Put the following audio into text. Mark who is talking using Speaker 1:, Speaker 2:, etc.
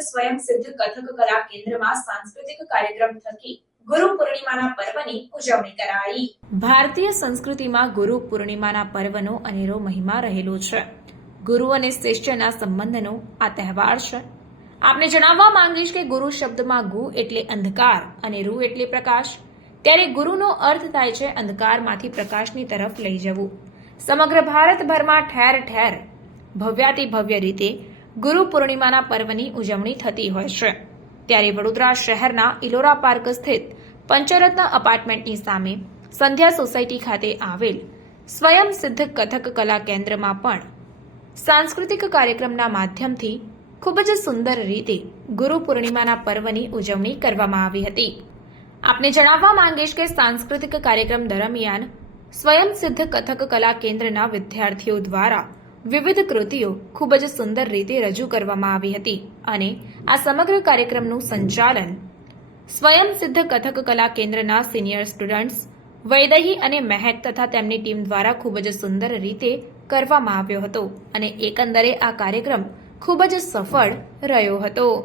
Speaker 1: સ્વયં સિદ્ધ કથક કલા કેન્દ્રમાં સાંસ્કૃતિક કાર્યક્રમ થકી ગુરુ પૂર્ણિમાના પર્વની ઉજવણી કરાઈ. ભારતીય સંસ્કૃતિમાં ગુરુ પૂર્ણિમાના પર્વનો અનેરો મહિમા રહેલો છે. ગુરુ અને શિષ્યના સંબંધનો આ તહેવાર છે. આપને જણાવવા માંગીશ કે ગુરુ શબ્દમાં ગુ એટલે અંધકાર અને રૂ એટલે પ્રકાશ. ત્યારે ગુરુનો અર્થ થાય છે અંધકારમાંથી પ્રકાશની તરફ લઈ જવું. સમગ્ર ભારતભરમાં ઠેર ઠેર ભવ્યાતિ ભવ્ય રીતે ગુરુ પૂર્ણિમાના પર્વની ઉજવણી થતી હોય છે. ત્યારે વડોદરા શહેરના ઇલોરા પાર્ક સ્થિત પંચરત્ન અપાર્ટમેન્ટની સામે સંધ્યા સોસાયટી ખાતે આવેલ સ્વયં સિદ્ધ કથક કલા કેન્દ્રમાં પણ સાંસ્કૃતિક કાર્યક્રમના માધ્યમથી ખૂબ જ સુંદર રીતે ગુરુ પૂર્ણિમાના પર્વની ઉજવણી કરવામાં આવી હતી. આપને જણાવવા માંગીશ કે સાંસ્કૃતિક કાર્યક્રમ દરમિયાન સ્વયં સિદ્ધ કથક કલા કેન્દ્રના વિદ્યાર્થીઓ દ્વારા વિવિધ કૃતિઓ ખૂબ જ સુંદર રીતે રજૂ કરવામાં આવી હતી અને આ સમગ્ર કાર્યક્રમનું સંચાલન સ્વયં સિદ્ધ કથક કલા કેન્દ્રના સિનિયર સ્ટુડન્ટ્સ, વૈદહી અને મહેક તથા તેમની ટીમ દ્વારા ખૂબ જ સુંદર રીતે કરવામાં આવ્યો હતો અને એકંદરે આ કાર્યક્રમ ખૂબ જ સફળ રહ્યો હતો.